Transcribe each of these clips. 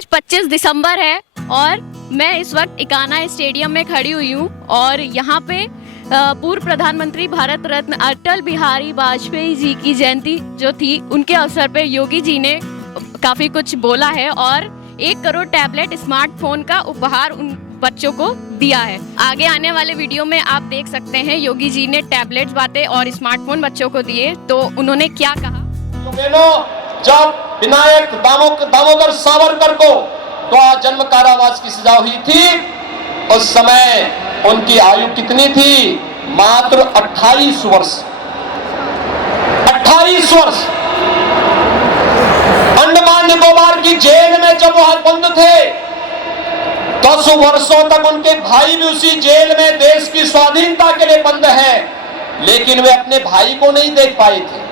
आज 25 दिसंबर है और मैं इस वक्त इकाना स्टेडियम में खड़ी हुई हूँ और यहाँ पे पूर्व प्रधानमंत्री भारत रत्न अटल बिहारी वाजपेयी जी की जयंती जो थी उनके अवसर पे योगी जी ने काफ़ी कुछ बोला है और 1 करोड़ टैबलेट स्मार्टफोन का उपहार उन बच्चों को दिया है। आगे आने वाले वीडियो में आप देख सकते हैं योगी जी ने टैबलेट्स बांटे और स्मार्टफोन बच्चों को दिए, तो उन्होंने क्या कहा। जब विनायक दामोदर सावरकर को 2 जन्म कारावास की सजा हुई थी उस समय उनकी आयु कितनी थी? मात्र 28 वर्ष। 28 वर्ष। अंडमान निकोबार की जेल में जब वह बंद थे 10 वर्षों तक उनके भाई भी उसी जेल में देश की स्वाधीनता के लिए बंद है, लेकिन वे अपने भाई को नहीं देख पाए थे।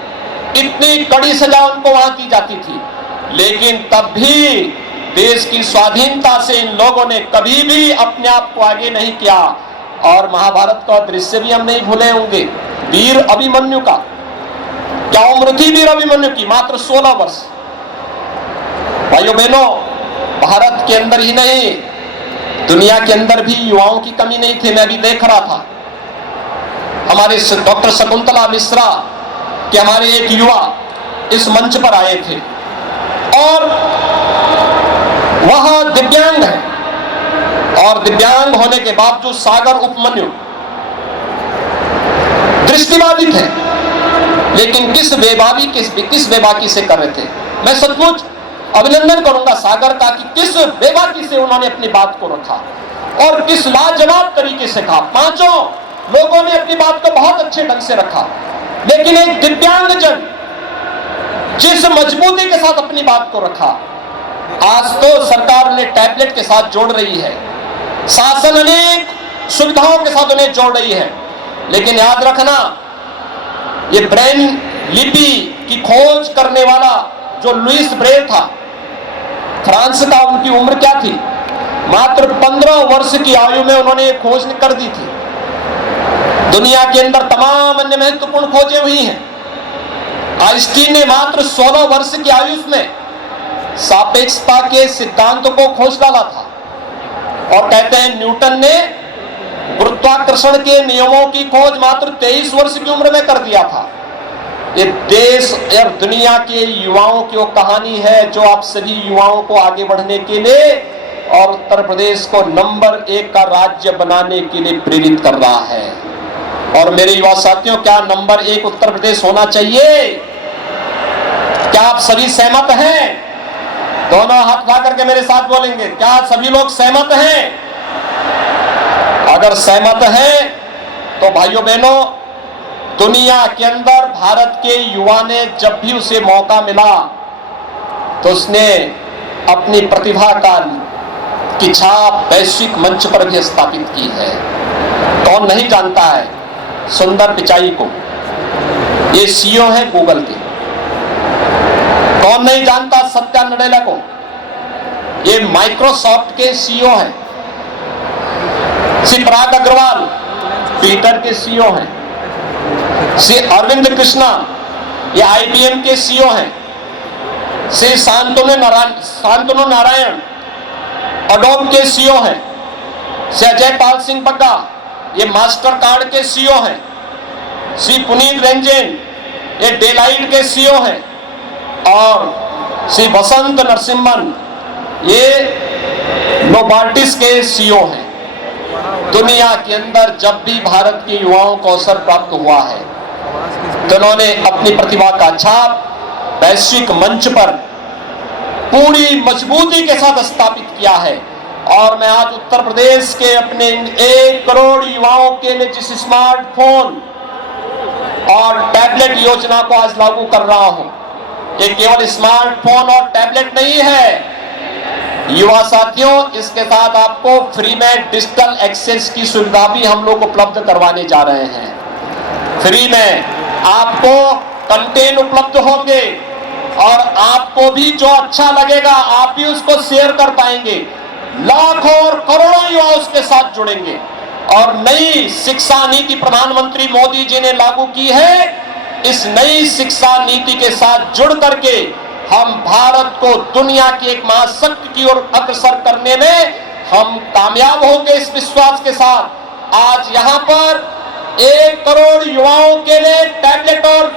इतनी कड़ी सजा उनको वहां की जाती थी, लेकिन तब भी देश की स्वाधीनता से इन लोगों ने कभी भी अपने आप को आगे नहीं किया। और महाभारत का दृश्य भी हम नहीं भूले होंगे, वीर अभिमन्यु का। क्या उम्र थी वीर अभिमन्यु की? मात्र 16 वर्ष। भाइयों बहनों, भारत के अंदर ही नहीं दुनिया के अंदर भी युवाओं की कमी नहीं थी। मैं भी देख रहा था, हमारे डॉक्टर शकुंतला मिश्रा कि हमारे एक युवा इस मंच पर आए थे और वह दिव्यांग है और दिव्यांग होने के बावजूद सागर उपमन्यु दृष्टिबाधित है, लेकिन किस बेबाकी से कर रहे थे। मैं सचमुच अभिनंदन करूंगा सागर का कि किस बेबाकी से उन्होंने अपनी बात को रखा और किस लाजवाब तरीके से कहा। 5 लोगों ने अपनी बात को बहुत अच्छे ढंग से रखा, लेकिन एक दिव्यांगजन जिस मजबूती के साथ अपनी बात को रखा। आज तो सरकार ने टैबलेट के साथ जोड़ रही है, शासन अनेक सुविधाओं के साथ उन्हें जोड़ रही है, लेकिन याद रखना ये ब्रेन लिपि की खोज करने वाला जो लुईस ब्रेल था फ्रांस का, उनकी उम्र क्या थी? मात्र 15 वर्ष की आयु में उन्होंने खोज कर दी थी। दुनिया के अंदर तमाम अन्य महत्वपूर्ण खोजें हुई हैं। आइंस्टीन ने मात्र 16 वर्ष की आयु में सापेक्षता के सिद्धांत को खोज डाला था और कहते हैं न्यूटन ने गुरुत्वाकर्षण के नियमों की खोज मात्र 23 वर्ष की उम्र में कर दिया था। ये देश और दुनिया के युवाओं की वो कहानी है जो आप सभी युवाओं को आगे बढ़ने के लिए और उत्तर प्रदेश को नंबर 1 का राज्य बनाने के लिए प्रेरित कर रहा है। और मेरे युवा साथियों, क्या नंबर 1 उत्तर प्रदेश होना चाहिए? क्या आप सभी सहमत हैं? दोनों हाथ उठा करके मेरे साथ बोलेंगे, क्या सभी लोग सहमत हैं? अगर सहमत हैं तो भाइयों बहनों, दुनिया के अंदर भारत के युवा ने जब भी उसे मौका मिला तो उसने अपनी प्रतिभा की छाप वैश्विक मंच पर भी स्थापित की है। कौन नहीं जानता है सुंदर पिचाई को? ये सीईओ है गूगल के। कौन नहीं जानता सत्या नडेला को? ये माइक्रोसॉफ्ट के सीईओ हैं। श्री पराग अग्रवाल ट्विटर के सीईओ हैं। श्री अरविंद कृष्णा ये IBM के सीईओ हैं। श्री शांतनु नारायण अडोब के सीईओ हैं। श्री अजय पाल सिंह बग्गा ये मास्टर कार्ड के सीईओ हैं। श्री पुनीत रंजन ये डेलाइट के सीईओ हैं और श्री वसंत नरसिम्हन ये नोबार्टिस के सीईओ हैं। दुनिया के अंदर जब भी भारत के युवाओं को अवसर प्राप्त हुआ है तो उन्होंने अपनी प्रतिभा का छाप वैश्विक मंच पर पूरी मजबूती के साथ स्थापित किया है। और मैं आज उत्तर प्रदेश के अपने 1 करोड़ युवाओं के लिए जिस स्मार्टफोन और टैबलेट योजना को आज लागू कर रहा हूं, ये केवल स्मार्टफोन और टैबलेट नहीं है युवा साथियों, इसके साथ आपको फ्री में डिजिटल एक्सेस की सुविधा भी हम लोग उपलब्ध करवाने जा रहे हैं। फ्री में आपको कंटेंट उपलब्ध होंगे और आपको भी जो अच्छा लगेगा आप भी उसको शेयर कर पाएंगे। लाखों और करोड़ों युवा उसके साथ जुड़ेंगे। और नई शिक्षा नीति प्रधानमंत्री मोदी जी ने लागू की है। इस नई शिक्षा नीति के साथ जुड़ करके हम भारत को दुनिया की एक महाशक्ति की ओर अग्रसर करने में हम कामयाब होंगे। इस विश्वास के साथ आज यहाँ पर 1 करोड़ युवाओं के लिए टैबलेट और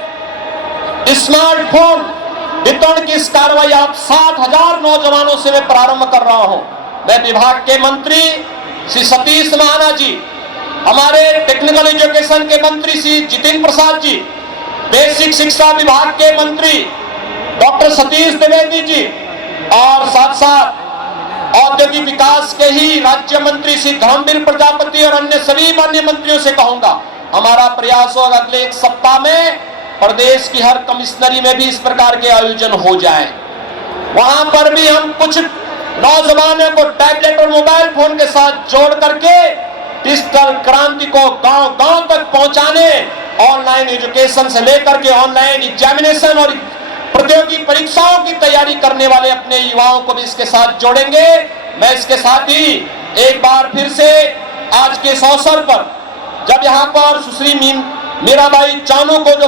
स्मार्टफोन वितरण की इस कार्रवाई आप 7,000 नौजवानों से मैं प्रारंभ कर रहा हूं। मैं विभाग के मंत्री श्री सतीश महाना जी, हमारे टेक्निकल एजुकेशन के मंत्री श्री जितिन प्रसाद जी, बेसिक शिक्षा विभाग के मंत्री डॉक्टर सतीश द्विवेदी जी और साथ साथ औद्योगिक विकास के ही राज्य मंत्री श्री धर्मवीर प्रजापति और अन्य सभी मान्य मंत्रियों से कहूंगा, हमारा प्रयास होगा अगले 1 सप्ताह में प्रदेश की हर कमिश्नरी में भी इस प्रकार के आयोजन हो जाएं। वहां पर भी हम कुछ नौजवानों को टैबलेट और मोबाइल फोन के साथ जोड़ करके डिजिटल क्रांति को गांव-गांव तक पहुंचाने, ऑनलाइन एजुकेशन से लेकर के ऑनलाइन एग्जामिनेशन और प्रतियोगी परीक्षाओं की तैयारी करने वाले अपने युवाओं को भी इसके साथ जोड़ेंगे। मैं इसके साथ ही एक बार फिर से आज के इस अवसर पर जब यहाँ पर सुश्री मीराबाई चानू को जो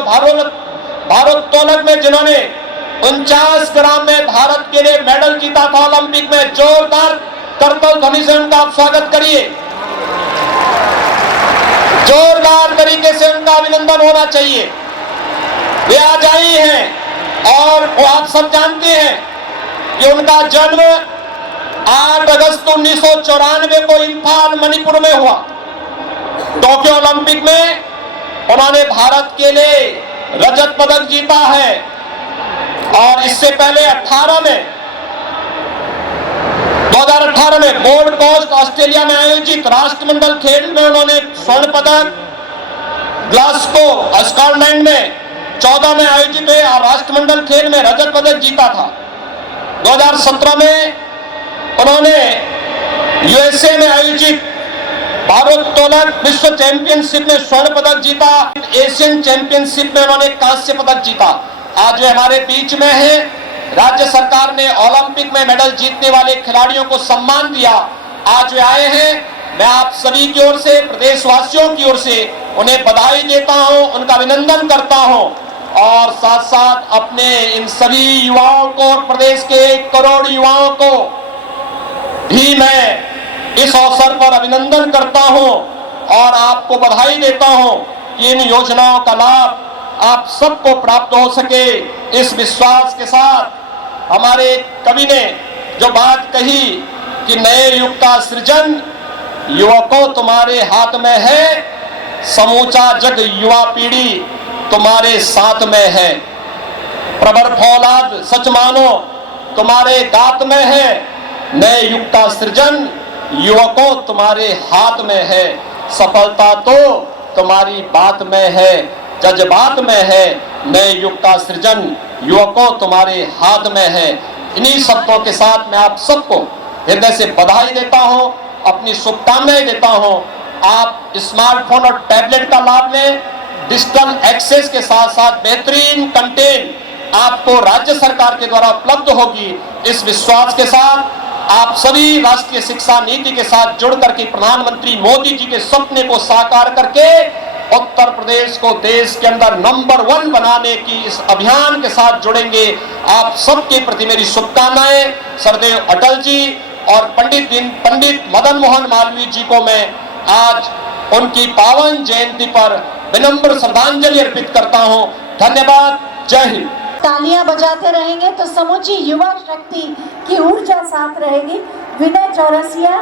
भारोत्तोलक में जिन्होंने 49 ग्राम में भारत के लिए मेडल जीता था ओलंपिक में, जोरदार करतल ध्वनि से उनका आप स्वागत करिए। जोरदार तरीके से उनका अभिनंदन होना चाहिए। वे आज आई हैं और वो आप सब जानते हैं कि उनका जन्म 8 अगस्त 1994 को इम्फाल मणिपुर में हुआ। टोक्यो ओलंपिक में उन्होंने भारत के लिए रजत पदक जीता है और इससे पहले 2018 में गोल्ड कोस्ट ऑस्ट्रेलिया में आयोजित राष्ट्रमंडल खेल में उन्होंने स्वर्ण पदक, ग्लासगो स्कॉटलैंड में 14 में आयोजित हुए राष्ट्रमंडल खेल में रजत पदक जीता था। 2017 में उन्होंने यूएसए में आयोजित भारोत्तोलक विश्व चैंपियनशिप में स्वर्ण पदक जीता। एशियन चैंपियनशिप में उन्होंने कांस्य पदक जीता। आज वे हमारे बीच में है। राज्य सरकार ने ओलंपिक में मेडल जीतने वाले खिलाड़ियों को सम्मान दिया। आज वे आए हैं। मैं आप सभी की ओर से, प्रदेशवासियों की ओर से उन्हें बधाई देता हूं, उनका अभिनंदन करता हूं और साथ साथ अपने इन सभी युवाओं को और प्रदेश के 1 करोड़ युवाओं को भी मैं इस अवसर पर अभिनंदन करता हूं और आपको बधाई देता हूं कि इन योजनाओं का लाभ आप सबको प्राप्त हो सके। इस विश्वास के साथ हमारे कवि ने जो बात कही कि नए युग का सृजन युवकों तुम्हारे हाथ में है, समूचा जग युवा पीढ़ी तुम्हारे साथ में है। प्रबर फौलाद सच मानो तुम्हारे गात में है, नए युग का सृजन युवकों तुम्हारे हाथ में है। सफलता तो तुम्हारी बात में है, जज्बात में है, नए युग का सृजन युवकों तुम्हारे हाथ में है। इन्हीं शब्दों के साथ मैं आप सबको हृदय से बधाई देता हूं, अपनी शुभकामनाएं देता हूं। आप स्मार्टफोन और टैबलेट का लाभ लें। डिजिटल एक्सेस के साथ साथ बेहतरीन कंटेंट आपको राज्य सरकार के द्वारा उपलब्ध होगी। इस विश्वास के साथ आप सभी राष्ट्रीय शिक्षा नीति के साथ जुड़ करके प्रधानमंत्री मोदी जी के सपने को साकार करके उत्तर प्रदेश को देश के अंदर नंबर 1 बनाने की इस अभियान के साथ जुड़ेंगे। आप सबके प्रति मेरी शुभकामनाएं। सरदेव अटल जी और पंडित मदन मोहन मालवीय जी को मैं आज उनकी पावन जयंती पर विनम्र श्रद्धांजलि अर्पित करता हूं। धन्यवाद। जय हिंद। तालियां बजाते रहेंगे तो समूची युवा शक्ति की ऊर्जा साथ रहेगी। विनय चौरसिया,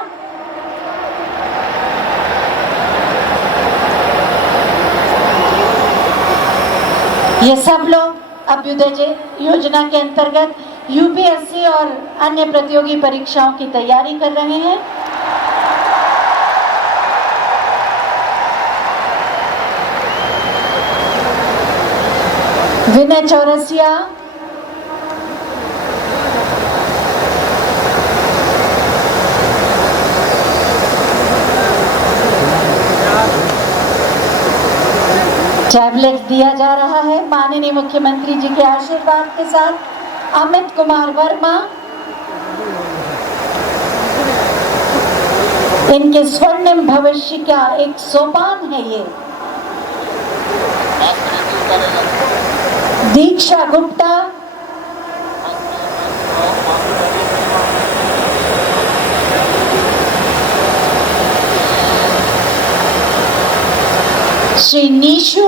ये सब लोग अभ्युदय योजना के अंतर्गत यूपीएससी और अन्य प्रतियोगी परीक्षाओं की तैयारी कर रहे हैं। विनय चौरसिया, टैबलेट दिया जा रहा है माननीय मुख्यमंत्री जी के आशीर्वाद के साथ। अमित कुमार वर्मा, इनके स्वर्णिम भविष्य का एक सोपान है ये। दीक्षा गुप्ता, श्री नीशू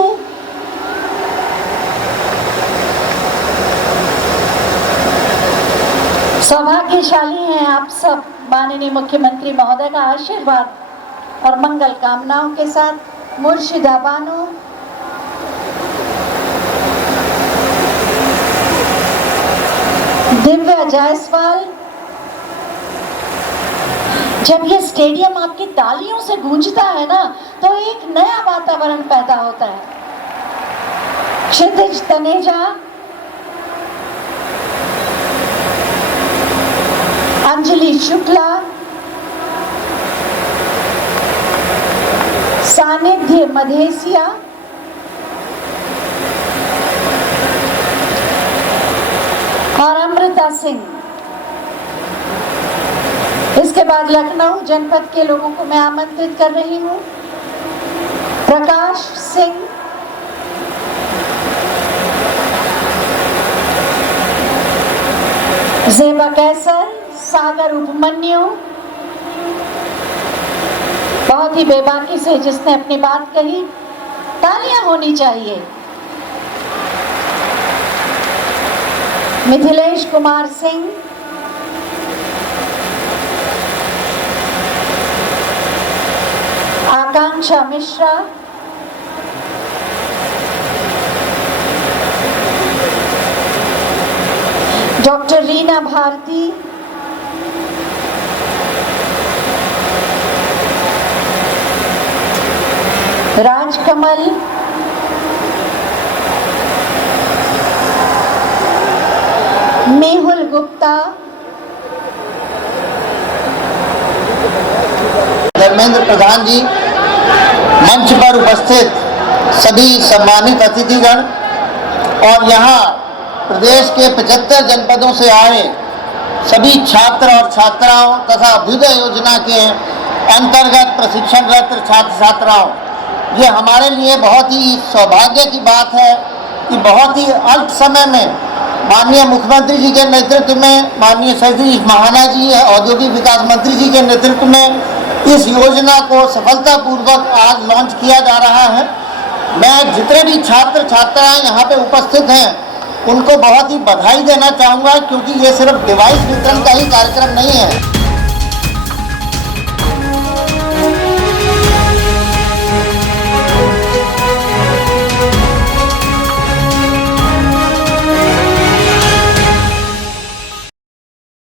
सौभाग्यशाली हैं आप सब माननीय मुख्यमंत्री महोदय का आशीर्वाद और मंगल कामनाओं के साथ। मुर्शिदा बानो, दिव्या जायसवाल। जब ये स्टेडियम आपकी तालियों से गूंजता है ना, तो एक नया वातावरण पैदा होता है। क्षितिज तनेजा, अंजलि शुक्ला, सानिध्य मधेसिया, और अमृता सिंह। इसके बाद लखनऊ जनपद के लोगों को मैं आमंत्रित कर रही हूँ। प्रकाश सिंह, जेबा कैसर, सागर उपमन्यु, बहुत ही बेबाकी से जिसने अपनी बात कही, तालियां होनी चाहिए। मिथिलेश कुमार सिंह, आकांक्षा मिश्रा, डॉक्टर रीना भारती, राजकमल, मेहुल गुप्ता, धर्मेंद्र प्रधान जी, मंच पर उपस्थित सभी सम्मानित अतिथिगण और यहाँ प्रदेश के 75 जनपदों से आए सभी छात्र और छात्राओं तथा अभ्युदय योजना के अंतर्गत प्रशिक्षणरत छात्र छात्राओं, ये हमारे लिए बहुत ही सौभाग्य की बात है कि बहुत ही अल्प समय में माननीय मुख्यमंत्री जी के नेतृत्व में, माननीय सतीश महाना जी औद्योगिक विकास मंत्री जी के नेतृत्व में इस योजना को सफलतापूर्वक आज लॉन्च किया जा रहा है। मैं जितने भी छात्र छात्राएं यहाँ पे उपस्थित हैं उनको बहुत ही बधाई देना चाहूँगा, क्योंकि ये सिर्फ डिवाइस वितरण का ही कार्यक्रम नहीं है।